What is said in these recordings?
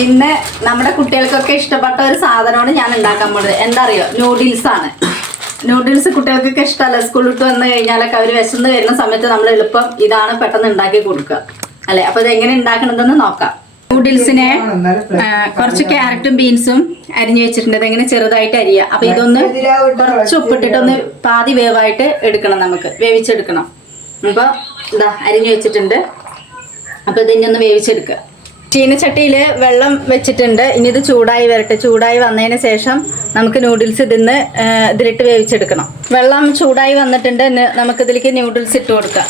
ഇന്ന് നമ്മുടെ കുട്ടികൾക്കൊക്കെ ഇഷ്ടപ്പെട്ട ഒരു സാധനമാണ് ഞാൻ ഉണ്ടാക്കാൻ പോകുന്നത്. എന്താ അറിയോ? നൂഡിൽസ് ആണ്. നൂഡിൽസ് കുട്ടികൾക്കൊക്കെ ഇഷ്ടമല്ല. സ്കൂളിൽ വിട്ട് വന്നു കഴിഞ്ഞാലൊക്കെ അവർ വിശന്ന് വരുന്ന സമയത്ത് നമ്മൾ എളുപ്പം ഇതാണ് പെട്ടെന്ന് ഉണ്ടാക്കി കൊടുക്കുക അല്ലെ. അപ്പൊ ഇത് എങ്ങനെ ഉണ്ടാക്കണതെന്ന് നോക്കാം. നൂഡിൽസിനെ കുറച്ച് ക്യാരറ്റും ബീൻസും അരിഞ്ഞു വെച്ചിട്ടുണ്ട്. അതെങ്ങനെ ചെറുതായിട്ട് അരിയുക. അപ്പൊ ഇതൊന്ന് കുറച്ച് ഉപ്പിട്ടിട്ടൊന്ന് പാതി വേവായിട്ട് എടുക്കണം, നമുക്ക് വേവിച്ചെടുക്കണം. അപ്പൊ ഇതാ അരിഞ്ഞു വെച്ചിട്ടുണ്ട്. അപ്പൊ ഇതിനെ ഒന്ന് വേവിച്ചെടുക്കുക. ചീനച്ചട്ടിയിൽ വെള്ളം വെച്ചിട്ടുണ്ട്. ഇനി ഇത് ചൂടായി വരട്ടെ. ചൂടായി വന്നതിന് ശേഷം നമുക്ക് നൂഡിൽസ് ഇതിലിട്ട് വേവിച്ചെടുക്കണം. വെള്ളം ചൂടായി വന്നിട്ടുണ്ട്. നമുക്ക് ഇതിലേക്ക് നൂഡിൽസ് ഇട്ട് കൊടുക്കാം.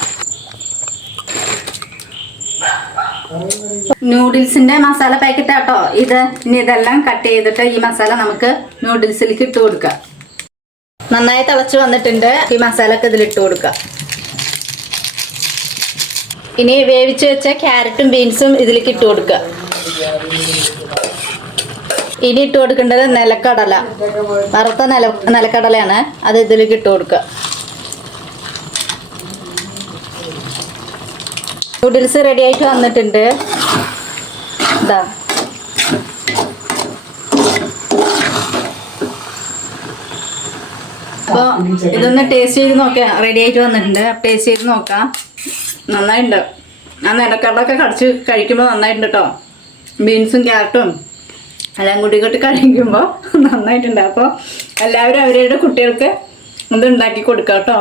നൂഡിൽസിന്റെ മസാല പാക്കറ്റ് ആട്ടോ ഇത്. ഇനി ഇതെല്ലാം കട്ട് ചെയ്തിട്ട് ഈ മസാല നമുക്ക് നൂഡിൽസിലേക്ക് ഇട്ട് കൊടുക്കാം. നന്നായി തിളച്ച് വന്നിട്ടുണ്ട്. ഈ മസാല ഒക്കെ ഇതിലിട്ട് കൊടുക്കാം. ഇനി വേവിച്ച് വെച്ച ക്യാരറ്റും ബീൻസും ഇതിലേക്ക് ഇട്ട് കൊടുക്കുക. ഇനി ഇട്ട് കൊടുക്കേണ്ടത് നിലക്കടല, വറുത്ത നിലക്കടലയാണ്. അത് ഇതിലേക്ക് ഇട്ട് കൊടുക്കുക. നൂഡിൽസ് റെഡി ആയിട്ട് വന്നിട്ടുണ്ട്. ഇതാ അപ്പോൾ ഇതൊന്ന് ടേസ്റ്റ് ചെയ്ത് നോക്കാം. റെഡി ആയിട്ട് വന്നിട്ടുണ്ട്. ടേസ്റ്റ് ചെയ്ത് നോക്കാം. നന്നായിട്ടുണ്ട്. ഞാൻ നിലക്കടലൊക്കെ കടിച്ച് കഴിക്കുമ്പോൾ നന്നായിട്ടുണ്ട് കേട്ടോ. ബീൻസും ക്യാരറ്റും എല്ലാം കൂട്ടി കഴിക്കുമ്പോൾ നന്നായിട്ടുണ്ട്. അപ്പോൾ എല്ലാവരും അവരുടെ കുട്ടികൾക്ക് ഇത് ഉണ്ടാക്കി കൊടുക്കാം കേട്ടോ.